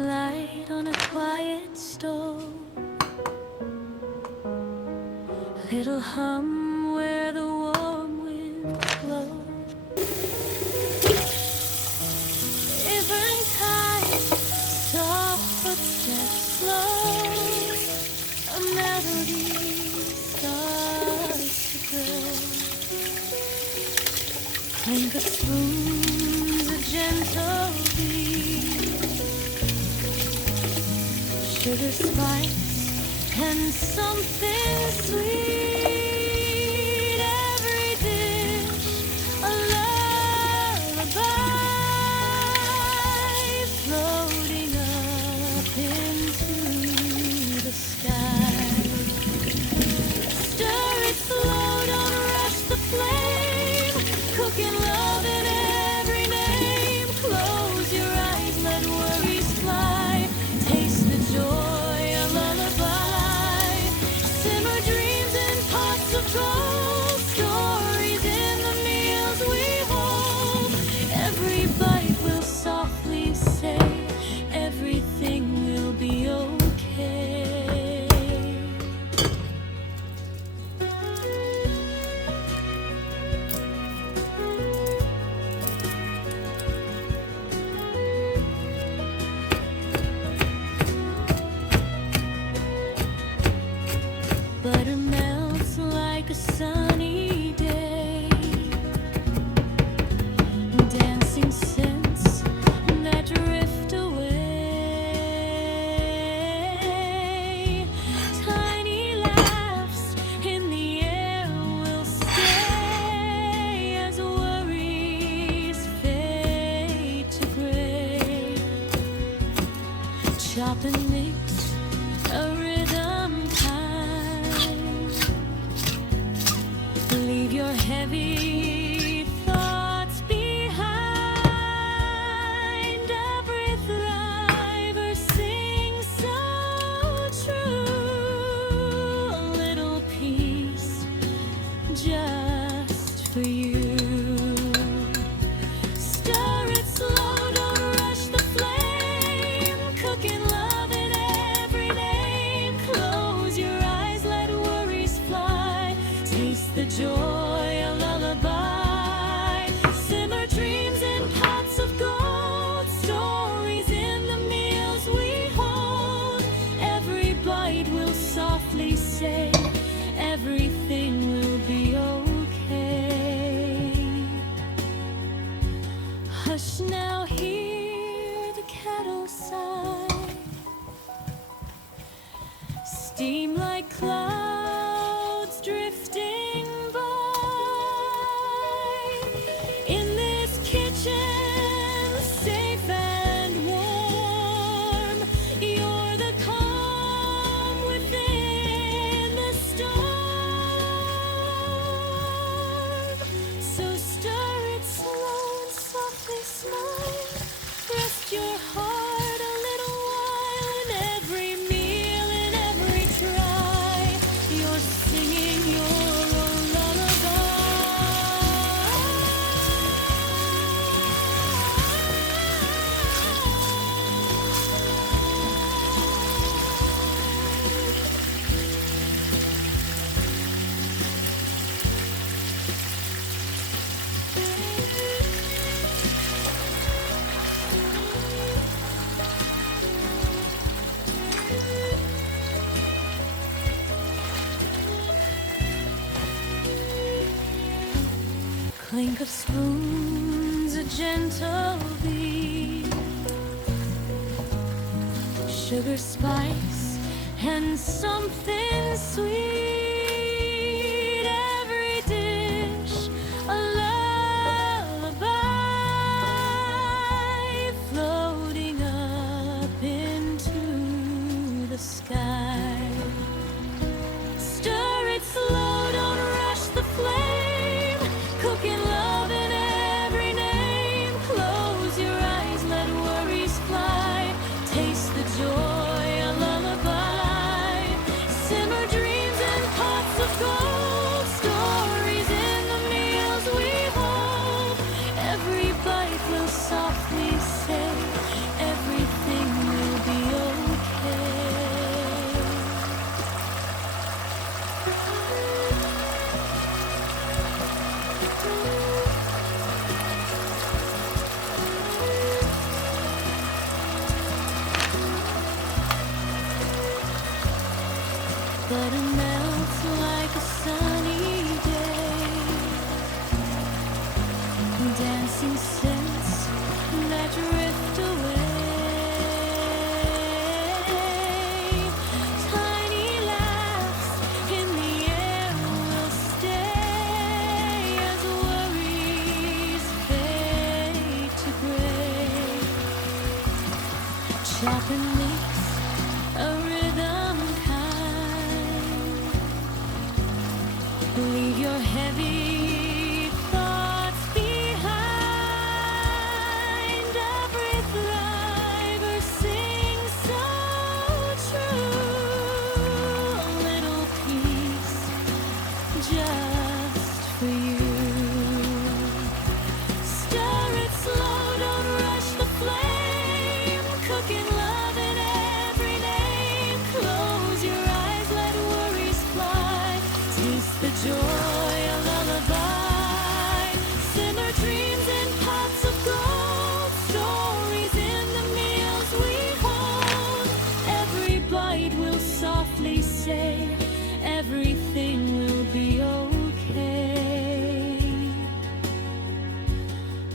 light on a quiet stove, little hum where the warm wind blows. Eventide, soft footsteps slow, a melody starts to grow. Clink of spoons, a gentle beat, sugar spice and something sweet. Every dish a lullaby, floating up into the sky. Stir it slow, don't rush the flame, cooking love in every name. Close your eyes, let worries fly, taste the joy, a lullaby. Simmer dreams in pots of gold, stories in the meals we hold. Every bite will softly say, everything will be okay. Butter melts like a sunny day, dancing scents that drift away. Tiny laughs in the air will stay as worries fade to gray. Chop and mix a rhythm kind, leave your heavy thoughts behind. Every thriver sings so true, a little piece just for you. Stir it slow, don't rush the flame, cooking love in every name. Close your eyes, let worries fly, taste the joy, a lullaby. Simmer dreams in pots of gold, stories in the meals we hold. Every bite will softly say, everything will be okay. Hush now, hear the kettle sigh, steam like clouds drifting by. In this kitchen, safe and warm, you're the calm within the storm. So stir it slow and softly smile, rest your heart a little while. In every meal, in every try, you're singing your own lullaby. Clink of spoons, a gentle beat, sugar spice and something sweet. Every dish a lullaby, floating up into the sky. Stir it slow, don't rush the flame, cooking love in every name. Close your eyes, let worries fly, taste the joy, a lullaby. Simmer dreams in Butter melts like a sunny day. Dancing scents that drift away. Tiny laughs in the air will stay as worries fade to gray. Chop and mix a rhythm kind. Leave your heavy thoughts behind. Every thriver sings so true. A little peace just for you. Stir it slow, don't rush the flame. Cooking love in every name. Close your eyes, let worries fly. Taste the joy, a lullaby. Simmer dreams in pots of gold. Stories in the meals we hold. Every bite will softly say, everything will be okay.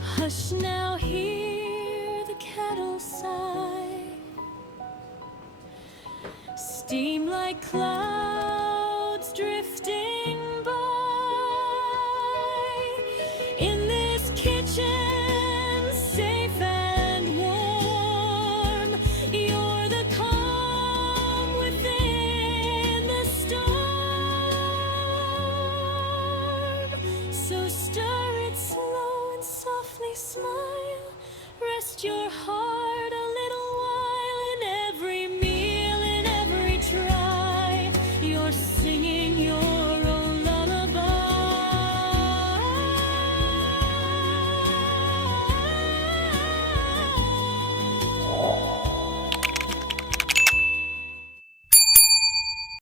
Hush now, hear the kettle sigh. Steam like clouds drifting